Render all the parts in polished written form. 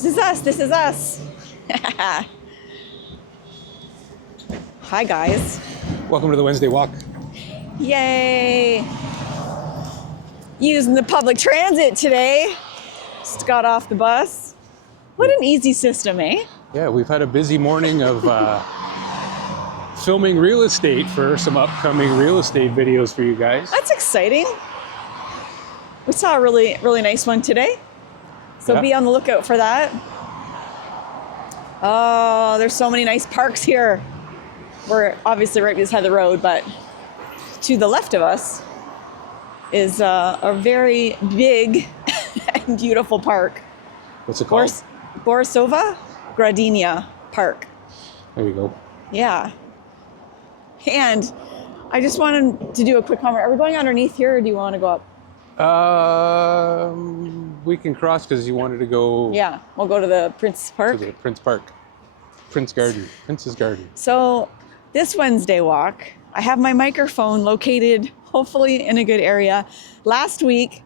This is us. This is us. Hi, guys. Welcome to the Wednesday walk. Yay. Using the public transit today. Just got off the bus. What an easy system, eh? Yeah, we've had a busy morning of filming real estate for some upcoming real estate videos for you guys. That's exciting. We saw a really nice one today. So Yeah. be on the lookout for that. Oh, there's so many nice parks here. We're obviously right beside the road, but to the left of us is a very big and beautiful park. What's it called? Borisova Gradina Park. There you go. Yeah. And I just wanted to do a quick comment. Are we going underneath here or do you want to go up? We can cross because you wanted to go Yeah, we'll go to the Prince Park. to the Prince Park. Prince's Garden. So this Wednesday walk, I have my microphone located hopefully in a good area. Last week,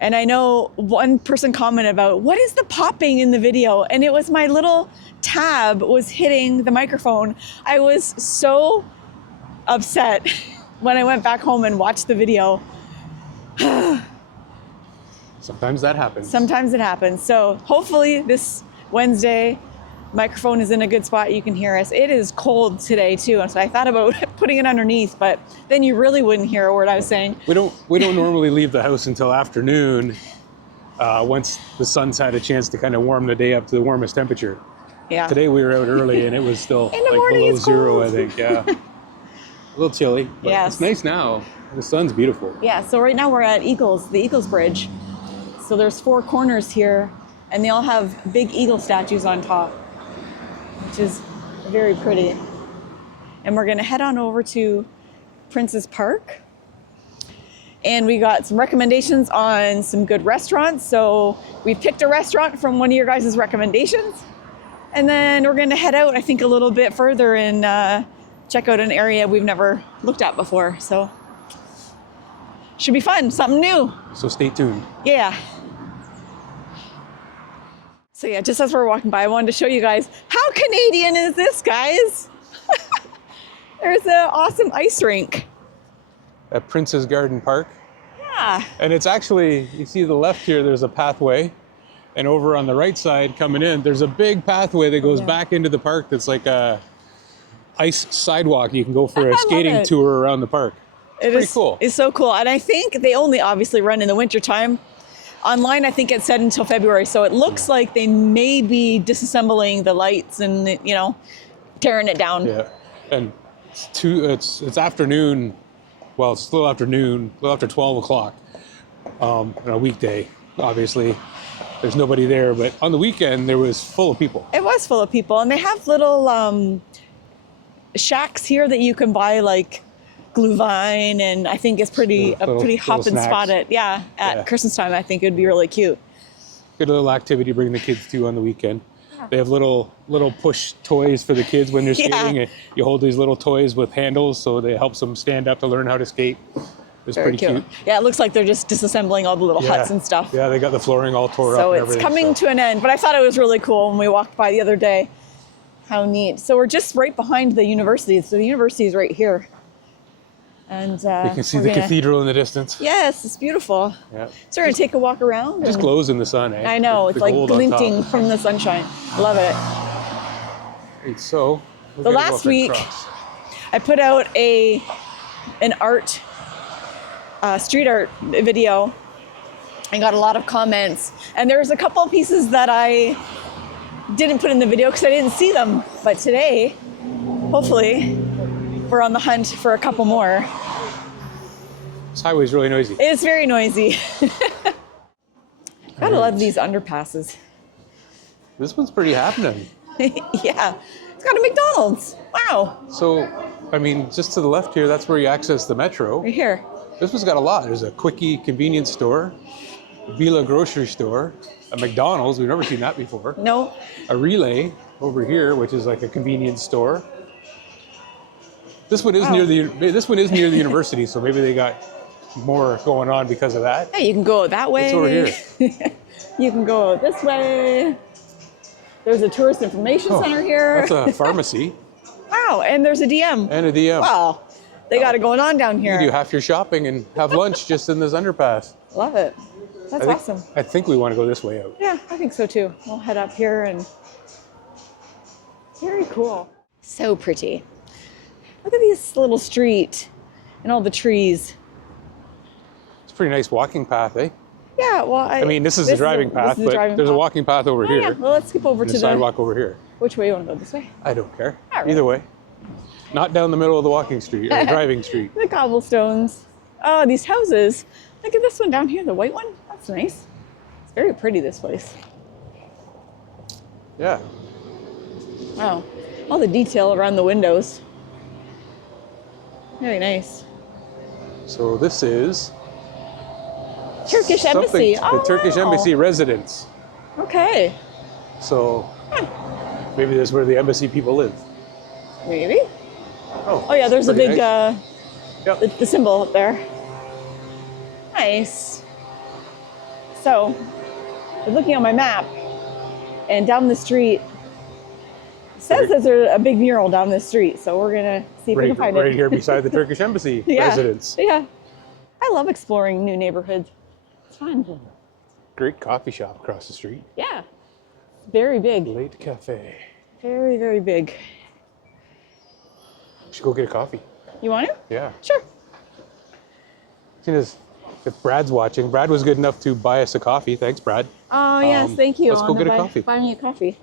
and I know one person commented about, what is the popping in the video? And it was my little tab was hitting the microphone. I was so upset when I went back home and watched the video. Sometimes that happens. Sometimes it happens. So hopefully this Wednesday, microphone is in a good spot. You can hear us. It is cold today too. And so I thought about putting it underneath, but then you really wouldn't hear a word I was saying. We don't normally leave the house until afternoon, once the sun's had a chance to kind of warm the day up to the warmest temperature. Yeah. Today we were out early and it was still In the like morning, below it's zero, cold. I think. Yeah. A little chilly, but Yes. it's nice now. The sun's beautiful. Yeah. So right now we're at the Eagles Bridge. So there's 4 corners here and they all have big eagle statues on top, which is very pretty. And we're gonna head on over to Prince's Park. And we got some recommendations on some good restaurants. So we picked a restaurant from one of your guys' recommendations. And then we're gonna head out, I think, a little bit further and check out an area we've never looked at before. So should be fun, something new. So stay tuned. Yeah. So yeah, just as we're walking by, I wanted to show you guys, how Canadian is this, guys? There's an awesome ice rink. At Prince's Garden Park. Yeah. And it's actually, you see the left here, there's a pathway. And over on the right side coming in, there's a big pathway that goes back into the park that's like a ice sidewalk. You can go for I a love skating it. tour around the park. It pretty is cool. It's so cool. And I think they only obviously run in the wintertime. Online, I think it said until February. So it looks like they may be disassembling the lights and, you know, tearing it down. Yeah. And it's afternoon. Well, it's still afternoon, a little after 12 o'clock on a weekday, obviously. There's nobody there, but on the weekend, there was full of people. It was full of people. And they have little shacks here that you can buy, like glühwein, and I think it's pretty hop and snacks. spot it. Yeah, at Christmas time, I think it would be really cute. Good little activity to bring the kids to on the weekend. They have little push toys for the kids when they're skating. Yeah. You hold these little toys with handles, so they helps them stand up to learn how to skate. It's Very pretty cute. Yeah, it looks like they're just disassembling all the little huts and stuff. Yeah, they got the flooring all tore up So and it's everything. coming to an end, but I thought it was really cool when we walked by the other day. How neat. So we're just right behind the university. So the university is right here. And You can see the cathedral in the distance. Yes, it's beautiful. Yeah. So we're gonna take a walk around. It just glows in the sun, eh? I know, The it's like gold on top. glinting from the sunshine. Love it. And so, we're So gonna go last up and week, cross. I put out an art, street art video and got a lot of comments. And there's a couple of pieces that I didn't put in the video because I didn't see them. But today, hopefully, we're on the hunt for a couple more. This highway's really noisy. It's very noisy. Gotta love these underpasses. This one's pretty happening. Yeah, it's got a McDonald's. Wow, So, I mean, just to the left here, that's where you access the metro. right here. This one's got a lot. There's a Quickie convenience store, a Vila grocery store, a McDonald's. We've never seen that before. No, A Relay over here, which is like a convenience store. This one is near the university, so maybe they got more going on because of that. yeah, you can go that way. It's over here. You can go out this way. There's a tourist information center here. That's a pharmacy. Wow, and there's a DM. And a DM. Wow, they got it going on down You here. can do half your shopping and have lunch just in this underpass. Love it. That's awesome. I think we want to go this way out. Yeah, I think so too. We'll head up here and very cool. So pretty. Look at this little street and all the trees. It's a pretty nice walking path, eh? Yeah, well, I mean, this is the driving path, but there's a walking path over here. Yeah, well, let's skip over and to a sidewalk over here. Which way you want to go? This way? I don't care. All right. Either way. Not down the middle of the walking street or driving street. The cobblestones. Oh, these houses. Look at this one down here, the white one. That's nice. It's very pretty, this place. Yeah. Wow. All the detail around the windows. Very nice. So this is Turkish embassy. The Turkish embassy residence. Okay. So maybe that's where the embassy people live. Maybe. Oh yeah, there's a big nice. the symbol up there. Nice. So, I'm looking on my map, and down the street, it says that there's a big mural down the street, so we're gonna see if we can find it. Right here beside the Turkish embassy residence. Yeah. I love exploring new neighborhoods. It's fun. Great coffee shop across the street. Yeah. Very big. Late Cafe. Very, very big. We should go get a coffee. You want to? Yeah. Sure. Seeing as if Brad's watching, Brad was good enough to buy us a coffee. Thanks, Brad. Oh, yes, thank you. Let's go get a coffee. Buy me a coffee.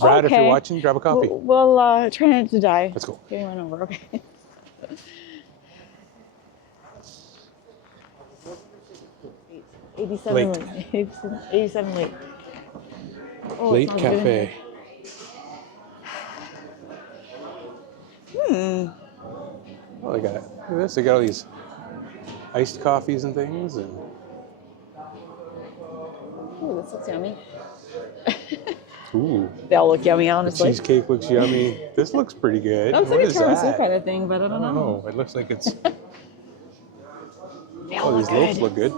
Brad, okay. if you're watching, grab a coffee. We'll try not to die. Let's go. Getting one over, okay. Late. 87 late. Oh, Late it's not good in Cafe. here. Well, they got it. Look at this. They got all these iced coffees and things. And Ooh, this looks yummy. ooh, They all look yummy, the honestly. cheesecake looks yummy. This looks pretty good. Looks What like a is tiramisu that? kind of thing, but I don't know. Oh, it looks like it's. They all Oh, these look loaves good. look good.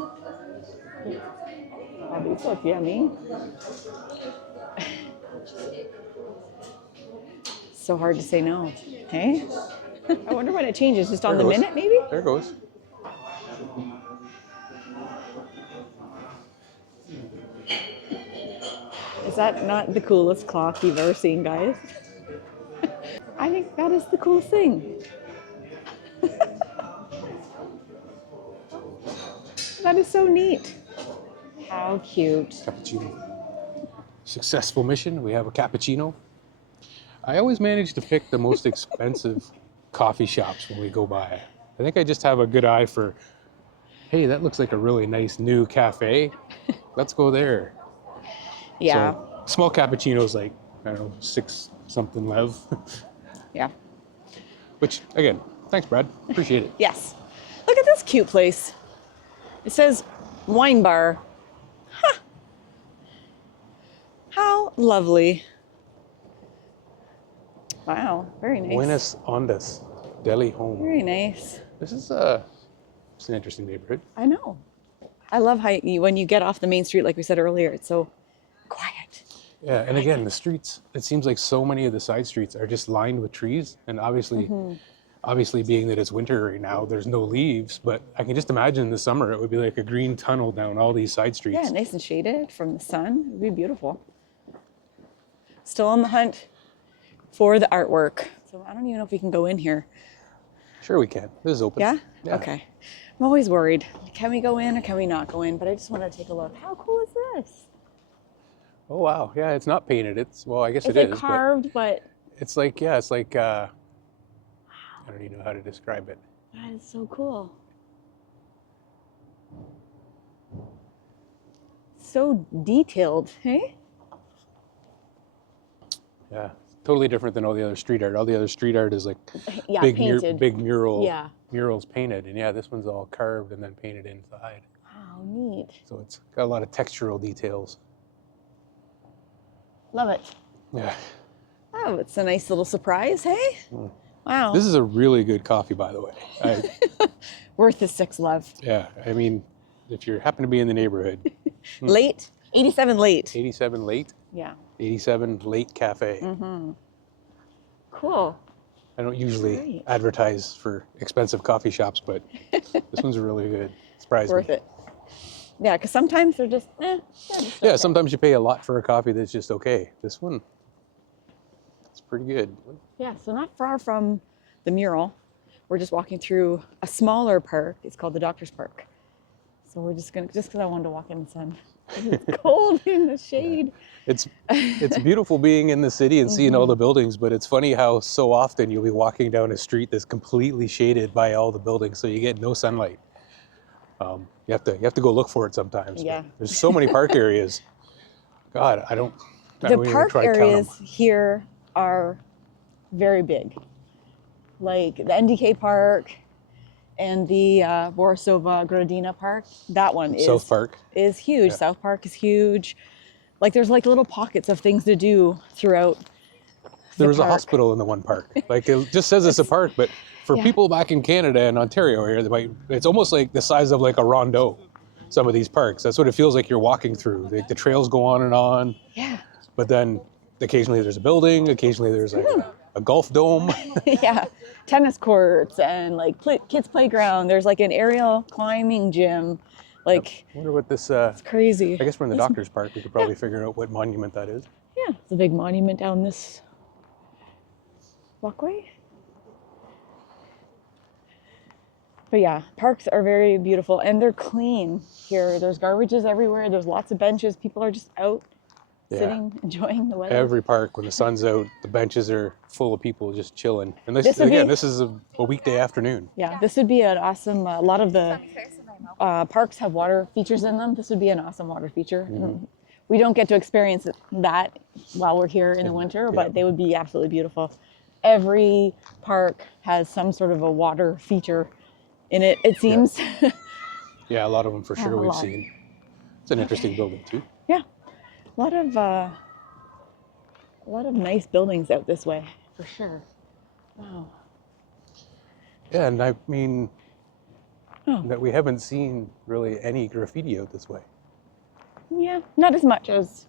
Oh, these look yummy. So hard to say no. Hey? I wonder when it changes. Just on There the it goes. minute, maybe? There it goes. Is that not the coolest clock you've ever seen, guys? I think that is the coolest thing. That is so neat. How cute. Cappuccino. Successful mission. We have a cappuccino. I always manage to pick the most expensive coffee shops when we go by. I think I just have a good eye for, hey, that looks like a really nice new cafe. Let's go there. Yeah. So, small cappuccino's like, I don't know, 6 something lev. Yeah. Which, again, thanks, Brad. Appreciate it. Yes. Look at this cute place. It says wine bar. Huh. How lovely. Wow, very nice. Buenos Ondas, Delhi home. Very nice. This is it's an interesting neighborhood. I know. I love how when you get off the main street, like we said earlier, it's so quiet. Yeah, and again, the streets, it seems like so many of the side streets are just lined with trees. And obviously being that it's winter right now, there's no leaves, but I can just imagine in the summer, it would be like a green tunnel down all these side streets. Yeah, nice and shaded from the sun. It'd be beautiful. Still on the hunt for the artwork. So I don't even know if we can go in here. Sure we can. This is open. Yeah? Okay. I'm always worried. Can we go in or can we not go in? But I just want to take a look. How cool is this? Oh, wow. Yeah, it's not painted. It's, well, I guess It's it like is. carved, but It's like, yeah, it's like, I don't even know how to describe it. that is so cool. So detailed, hey? Yeah, totally different than all the other street art. All the other street art is like Yeah, big, painted. big mural, Yeah. murals painted. And yeah, this one's all carved and then painted inside. Wow, neat. So it's got a lot of textural details. Love it. Yeah. Oh, it's a nice little surprise, hey? Wow. This is a really good coffee, by the way. Worth the 6 love. Yeah, I mean, if you happen to be in the neighborhood, Late 87 late. 87 late. Yeah. 87 late cafe. Cool. I don't usually Great. advertise for expensive coffee shops, but this one's really good. Surprised Worth me. it. Yeah, because sometimes they're just, they're just Yeah, okay. sometimes you pay a lot for a coffee that's just okay. This one, it's pretty good. Yeah, so not far from the mural. We're just walking through a smaller park. It's called the Doctor's Park. So we're just because I wanted to walk in the sun. It's cold in the shade. It's beautiful being in the city and seeing all the buildings, but it's funny how so often you'll be walking down a street that's completely shaded by all the buildings, so you get no sunlight. You have to go look for it sometimes. Yeah. There's so many park areas. God, I don't The even park try to count areas them. here are very big. Like the NDK Park and the Borisova Gradina Park. That one South Park. is huge. Yeah. South Park is huge. Like there's like little pockets of things to do throughout. There was a park. hospital in the one park. Like it just says it's a park, but for people back in Canada and Ontario here, it's almost like the size of like a rondeau. Some of these parks. That's what it feels like you're walking through. The trails go on and on. Yeah. But then occasionally there's a building. Occasionally there's like a golf dome. Yeah. Tennis courts and like kids playground. There's like an aerial climbing gym. Like I wonder what this. it's crazy. I guess we're in the Doctor's Park. We could probably figure out what monument that is. Yeah, it's a big monument down this walkway. But yeah, parks are very beautiful and they're clean here. There's garbages everywhere. There's lots of benches. People are just out sitting, enjoying the weather. Every park, when the sun's out, the benches are full of people just chilling. And this is a weekday afternoon. Yeah, this would be an awesome, a lot of the parks have water features in them. This would be an awesome water feature. We don't get to experience that while we're here in the winter, but they would be absolutely beautiful. Every park has some sort of a water feature in it, it seems. Yeah, a lot of them for sure a we've lot. seen. It's an interesting building too. Yeah, a lot of nice buildings out this way, for sure. Wow. Yeah, and I mean, that we haven't seen really any graffiti out this way. Yeah, not as much as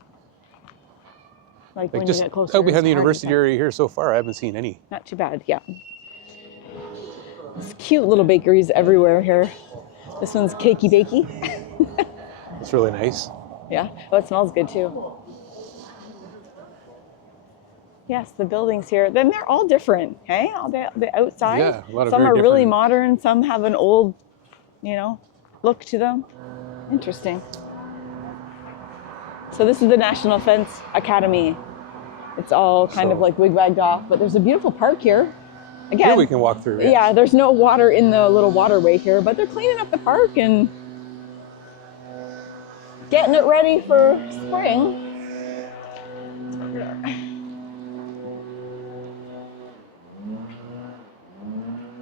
like when Just you get closer. out behind the it's hard to university tell. area here so far, I haven't seen any. Not too bad, yeah. There's cute little bakeries everywhere here. This one's Cakey Bakey. It's really nice. Yeah, oh, it smells good too. Yes, the buildings here, then they're all different, okay? All the outside. Yeah, a lot of some very are really different- modern, some have an old, look to them. Interesting. So this is the National Defense Academy. It's all kind of like wigwagged off, but there's a beautiful park here. Again, Here we can walk through. yeah, there's no water in the little waterway here, but they're cleaning up the park and getting it ready for spring.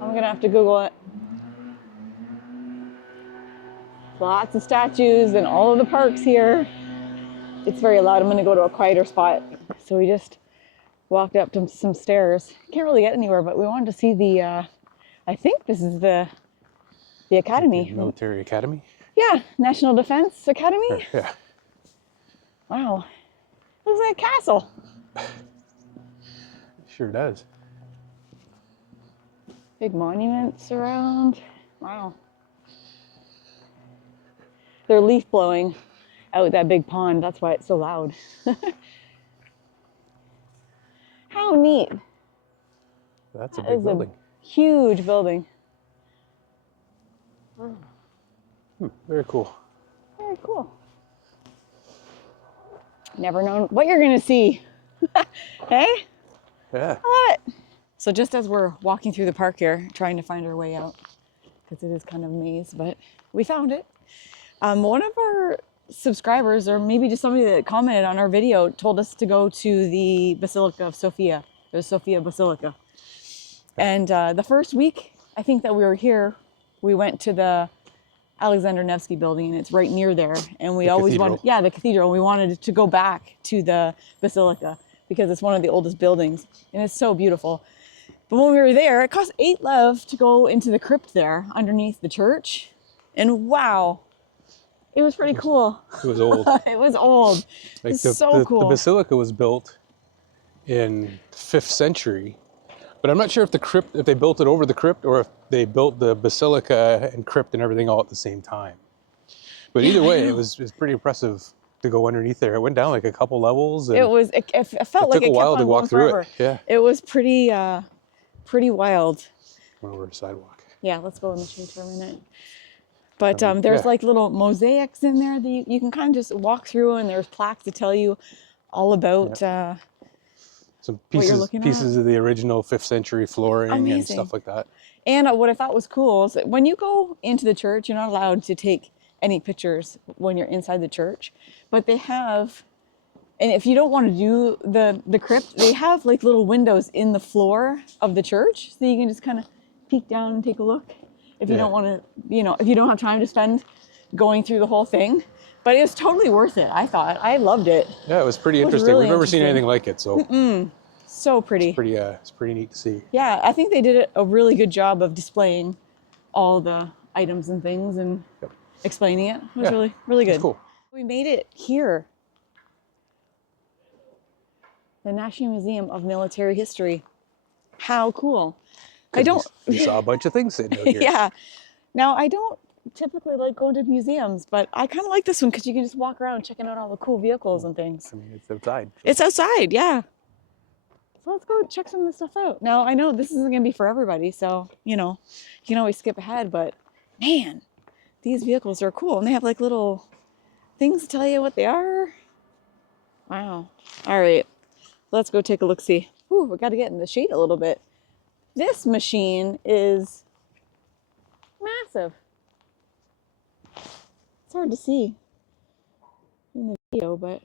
I'm gonna have to Google it. Lots of statues in all of the parks here. It's very loud. I'm gonna go to a quieter spot. So we just walked up to some stairs. Can't really get anywhere, but we wanted to see the, I think this is the academy. Military Academy? Yeah, National Defense Academy. Yeah. Wow, looks like a castle. Sure does. Big monuments around. Wow. They're leaf blowing out that big pond. That's why it's so loud. How neat. That's a That big is building. a huge building. Very cool. Very cool. Never known what you're gonna see. Hey? Yeah. I love it. So just as we're walking through the park here, trying to find our way out, because it is kind of a maze, but we found it. One of our subscribers, or maybe just somebody that commented on our video, told us to go to the Basilica of Sofia, the Sofia Basilica. And the first week, I think that we were here, we went to the Alexander Nevsky building, and it's right near there. And we always wanted, the cathedral. We wanted to go back to the Basilica because it's one of the oldest buildings, and it's so beautiful. But when we were there, it cost 8 lev to go into the crypt there underneath the church. And wow, It was pretty cool. It was old. It was old. Like It's so the cool. basilica was built in 5th century, but I'm not sure if if they built it over the crypt or if they built the basilica and crypt and everything all at the same time. But Yeah, either I way, know. it was pretty impressive to go underneath there. It went down like a couple levels, and It felt like took a it kept while on to going walk through forever. it. Yeah. It was pretty wild. Went over the sidewalk. Yeah, let's go in the shade for a minute. But Yeah. there's like little mosaics in there that you can kind of just walk through, and there's plaques to tell you all about Some what you're looking at. pieces of the original 5th century flooring and Amazing. stuff like that. And what I thought was cool is that when you go into the church, you're not allowed to take any pictures when you're inside the church. But they have, and if you don't want to do the crypt, they have like little windows in the floor of the church, so you can just kind of peek down and take a look. If you don't want to, if you don't have time to spend going through the whole thing. But it was totally worth it, I thought. I loved it. Yeah, it was pretty It was interesting. really We've never seen interesting. anything like it, so So pretty. it's pretty neat to see. Yeah, I think they did a really good job of displaying all the items and things and explaining it. It was really, really good. It's cool. We made it here. The National Museum of Military History. How cool. We saw a bunch of things sitting out here. Yeah. Now, I don't typically like going to museums, but I kind of like this one because you can just walk around checking out all the cool vehicles and things. I mean, it's outside. It's outside, yeah. So let's go check some of this stuff out. Now, I know this isn't going to be for everybody, so, you can always skip ahead, but man, these vehicles are cool. And they have like little things to tell you what they are. Wow. All right, let's go take a look-see. Ooh, we got to get in the shade a little bit. This machine is massive. It's hard to see in the video, but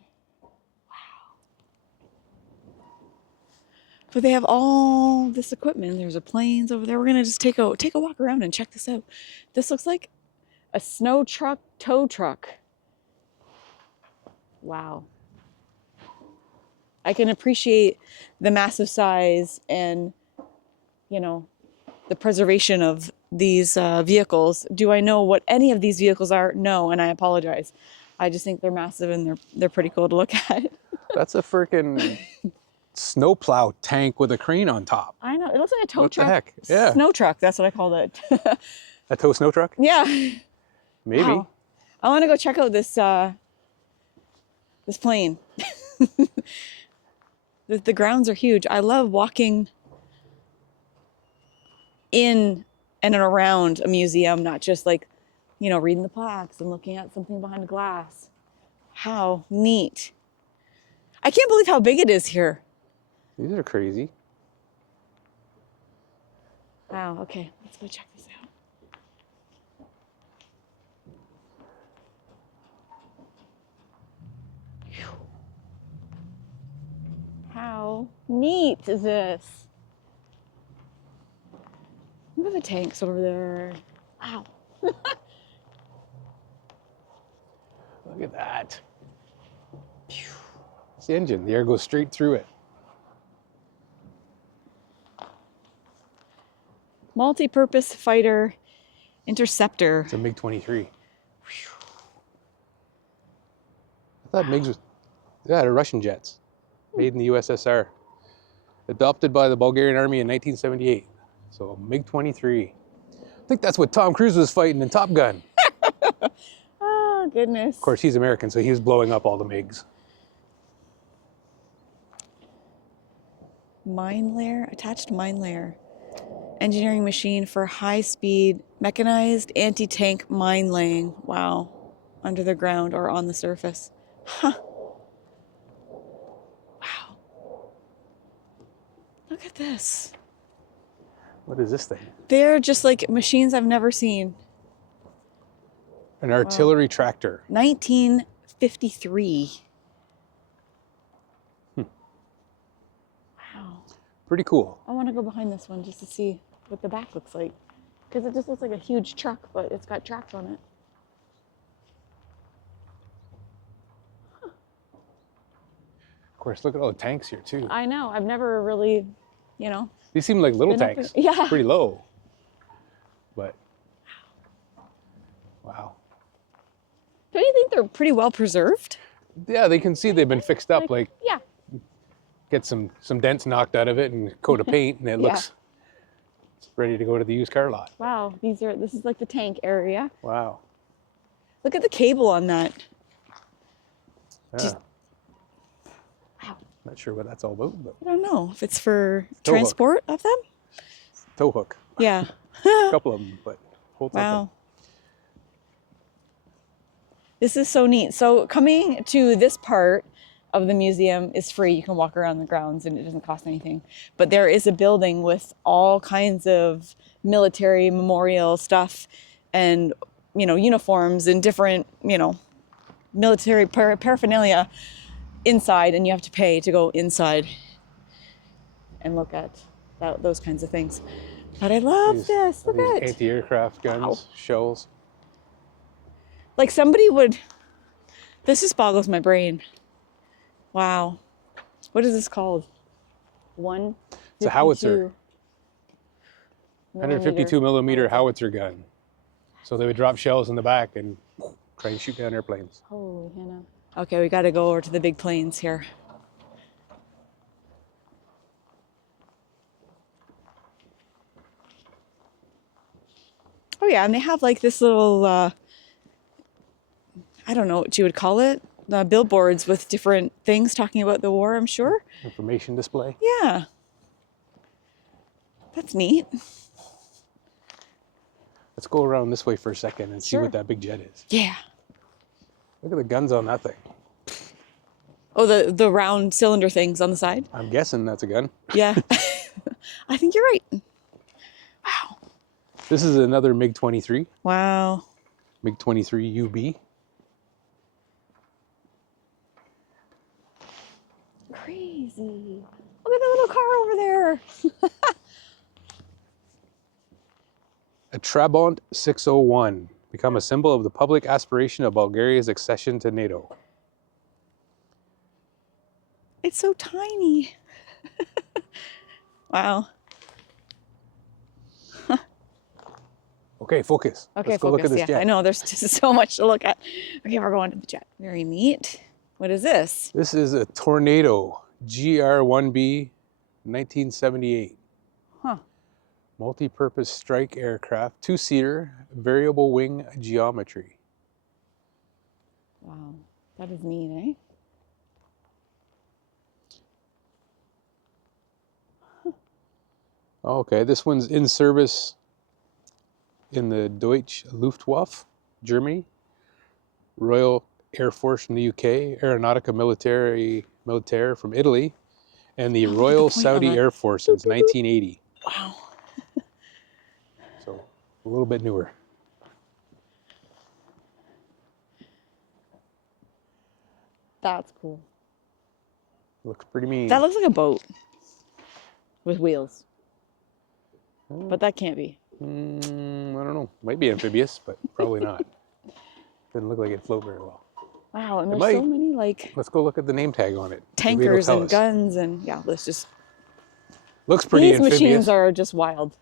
But they have all this equipment. There's a planes over there. We're gonna just take a walk around and check this out. This looks like a snow truck, tow truck. Wow. I can appreciate the massive size and, the preservation of these vehicles. Do I know what any of these vehicles are? No, and I apologize. I just think they're massive and they're pretty cool to look at. That's a freaking snowplow tank with a crane on top. I know. It looks like a tow What truck. the heck? Yeah. Snow truck. That's what I called it. A tow snow truck? Yeah. Maybe. Wow. I want to go check out this plane. The grounds are huge. I love walking in and around a museum, not just like, reading the plaques and looking at something behind glass. How neat. I can't believe how big it is here. These are crazy. Wow, okay, let's go check this out. Whew. How neat is this? Look at the tanks over there. Wow. Look at that. It's the engine. The air goes straight through it. Multi-purpose fighter interceptor. It's a MiG-23. I thought MiGs was, they're Russian jets, made in the USSR. Adopted by the Bulgarian army in 1978. So MiG-23. I think that's what Tom Cruise was fighting in Top Gun. Oh, goodness. Of course, he's American, so he was blowing up all the MiGs. Mine layer, attached mine layer. Engineering machine for high-speed mechanized anti-tank mine laying. Wow. Under the ground or on the surface. Huh. Wow. Look at this. What is this thing? They're just like machines I've never seen. An artillery tractor. 1953. Wow. Pretty cool. I want to go behind this one just to see what the back looks like. Because it just looks like a huge truck, but it's got tracks on it. Huh. Of course, look at all the tanks here, too. I know. I've never really, These seem like little been up tanks. in- yeah. Pretty low. But, wow. Don't you think they're pretty well preserved? Yeah, they can see they've been fixed up. Like yeah. get some dents knocked out of it and a coat of paint, and it Yeah. looks ready to go to the used car lot. Wow, this is like the tank area. Wow. Look at the cable on that. Yeah. Wow. Not sure what that's all about, but I don't know if it's for Tow hook. transport of them. tow hook. Yeah. A couple of them, but hold something. Wow. This is so neat. So coming to this part of the museum is free. You can walk around the grounds and it doesn't cost anything. But there is a building with all kinds of military memorial stuff and, uniforms and different, military paraphernalia inside, and you have to pay to go inside and look at those kinds of things. But I love this. Look at it. Anti-aircraft guns, Wow. shells. Like somebody would, this just boggles my brain. Wow. What is this called? It's a howitzer. 152 millimeter howitzer gun. So they would drop shells in the back and try and shoot down airplanes. Holy Hannah. Okay, we got to go over to the big planes here. Oh yeah, and they have like this little, I don't know what you would call it, billboards with different things talking about the war, I'm sure. Information display. Yeah. That's neat. Let's go around this way for a second and see Sure. what that big jet is. Yeah. Look at the guns on that thing. Oh, the round cylinder things on the side? I'm guessing that's a gun. Yeah. I think you're right. Wow. This is another MiG-23. Wow. MiG-23 UB. Crazy. Look at the little car over there. A Trabant 601, become a symbol of the public aspiration of Bulgaria's accession to NATO. It's so tiny. Wow. Okay, focus. Okay, Let's go look at this yeah. jet. I know there's just so much to look at. Okay, we're going to the jet. Very neat. What is this? This is a Tornado GR-1B 1978. Huh. Multi-purpose strike aircraft, two-seater, variable wing geometry. Wow. That is neat, eh? Okay, this one's in service in the Deutsche Luftwaffe, Germany, Royal Air Force from the UK, Aeronautica Militaire from Italy, and the Royal Saudi Air Force since 1980. Wow. So a little bit newer. That's cool. Looks pretty mean. That looks like a boat with wheels. But that can't be. I don't know. Might be amphibious, but probably not. Didn't look like it float very well. Wow, and there's so many like Let's go look at the name tag on it. tankers and guns and yeah, let's just. Looks pretty These amphibious. machines are just wild.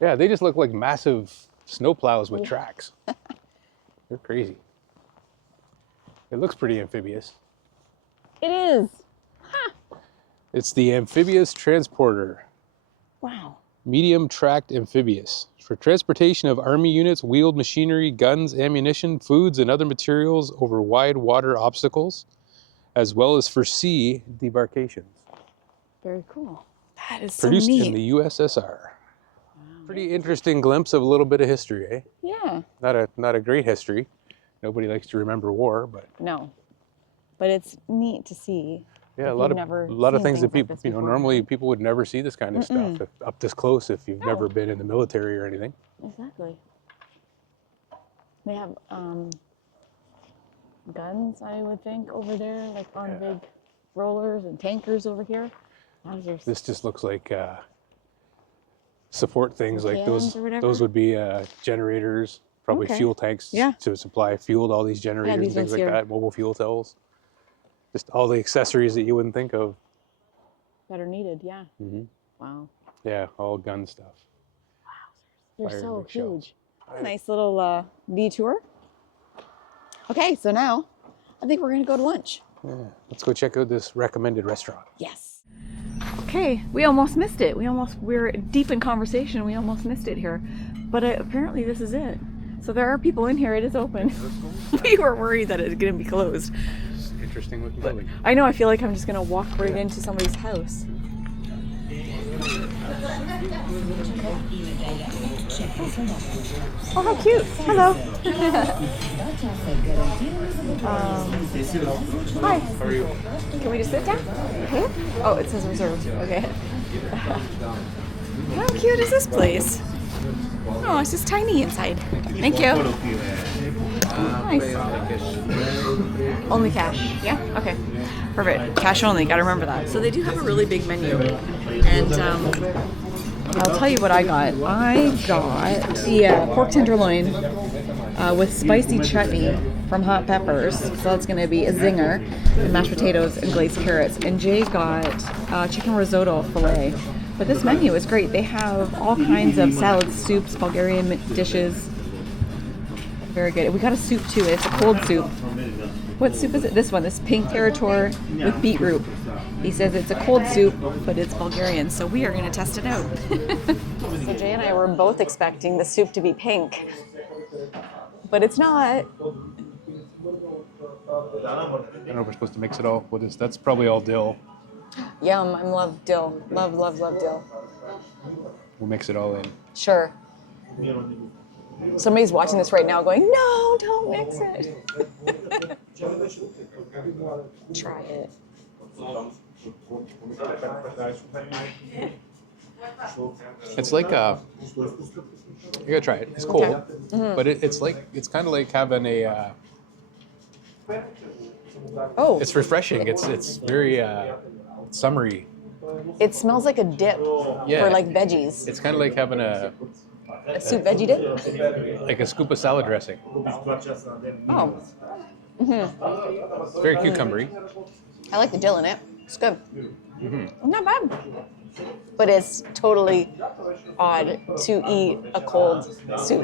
Yeah, they just look like massive snowplows with tracks. They're crazy. It looks pretty amphibious. It is. It's the amphibious transporter. Wow. Medium tracked amphibious. For transportation of army units, wheeled machinery, guns, ammunition, foods, and other materials over wide water obstacles, as well as for sea debarkations. Very cool. That is so Produced neat. in the USSR. Pretty interesting glimpse of a little bit of history, eh? Yeah. Not a great history. Nobody likes to remember war, but No. But it's neat to see. yeah, if a lot you've of never things seen that people, like this before. normally people would never see this kind of stuff up this close if you've never been in the military or anything. Exactly. They have guns, I would think, over there, like on big rollers and tankers over here. This just looks like support things like Cans or whatever? those would be generators, probably Okay. fuel tanks Yeah. to supply fuel to all these generators these and things ones like here. that, mobile fuel cells. Just all the accessories that you wouldn't think of. that are needed, yeah. Mhm. Wow. Yeah, all gun stuff. They're Fire so big shells. huge. A nice little detour. Okay, so now I think we're gonna go to lunch. Yeah, let's go check out this recommended restaurant. Yes. Okay, we almost missed it. We're deep in conversation. We almost missed it here, but apparently this is it. So there are people in here. It is open. We were worried that it's gonna be closed. It's interesting looking building. I know. I feel like I'm just gonna walk right into somebody's house. Oh, how cute! Hello. Hi. How are you? Can we just sit down? Here? Oh, it says reserved. Okay. How cute is this place? Oh, it's just tiny inside. Thank you. Nice. Only cash. Yeah? Okay. Perfect. Cash only. Gotta remember that. So they do have a really big menu. And I'll tell you what I got. I got the pork tenderloin with spicy chutney from Hot Peppers. So that's going to be a zinger. And mashed potatoes and glazed carrots. And Jay got chicken risotto filet. But this menu is great. They have all kinds of salads, soups, Bulgarian dishes. Very good. We got a soup too. It's a cold soup. What soup is it? This one. This pink territor with beetroot. He says it's a cold soup, but it's Bulgarian. So we are going to test it out. So Jay and I were both expecting the soup to be pink. But it's not. I don't know if we're supposed to mix it all. What is that's probably all dill. Yum. I love dill. Love, love, love dill. We'll mix it all in. Sure. Somebody's watching this right now going, no, don't mix it. Try it. It's like you gotta try it. It's cold, Okay. but it's kind of like having a. Oh, It's refreshing. It's very summery. it smells like a dip Yeah. for like veggies. It's kind of like having a soup veggie dip? like a scoop of salad dressing. Oh. It's very cucumbery. I like the dill in it. It's good. Not bad. But it's totally odd to eat a cold soup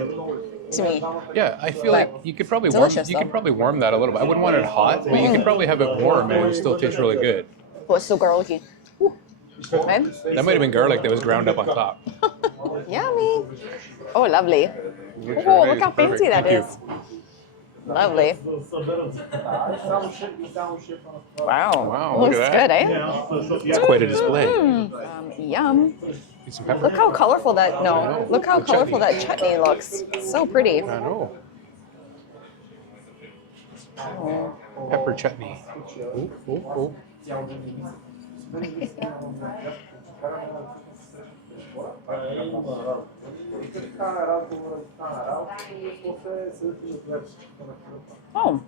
to me. Yeah, I feel But like you could probably delicious, you though. could probably warm that a little bit. I wouldn't want it hot, but you could probably have it warm and it would still taste really good. Oh, it's so garlicky. Ooh. Okay. That might have been garlic that was ground up on top. Yummy. Oh, lovely. Oh, look how Perfect. fancy that Thank you. is. Lovely. Wow. Wow, look Looks at that. good, eh? It's quite a display. Yum. Need some pepper. Look how colorful that, no, look how The colorful chutney. that chutney looks. So pretty. I know. Oh. Pepper chutney. Oh. Oh.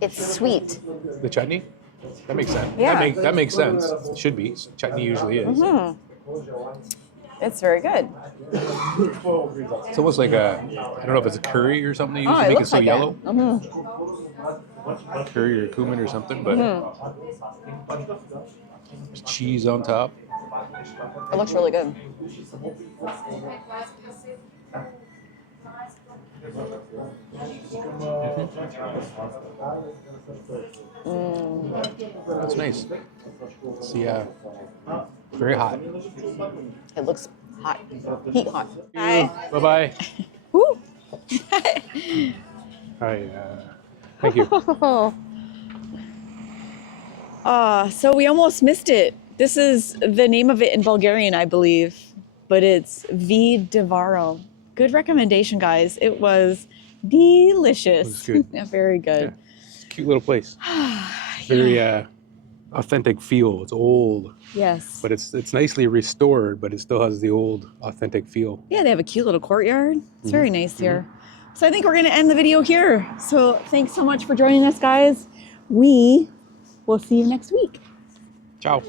It's sweet. The chutney? That makes sense. Yeah. That makes sense. It should be. Chutney usually is. It's very good. It's almost like I don't know if it's a curry or something they use Oh, to it make it looks so like yellow. it. Curry or cumin or something, but there's cheese on top. It looks really good. That's nice. It's very hot. It looks hot. Heat hot. Hi. Bye-bye. Woo. Hi. Thank you. So we almost missed it. This is the name of it in Bulgarian, I believe, but it's V Devaro. Good recommendation, guys. It was delicious. It was good. Yeah, very good. Yeah. It's a cute little place. Very authentic feel. It's old, Yes. but it's nicely restored, but it still has the old authentic feel. Yeah, they have a cute little courtyard. It's very nice here. So I think we're going to end the video here. So thanks so much for joining us, guys. We will see you next week. Ciao.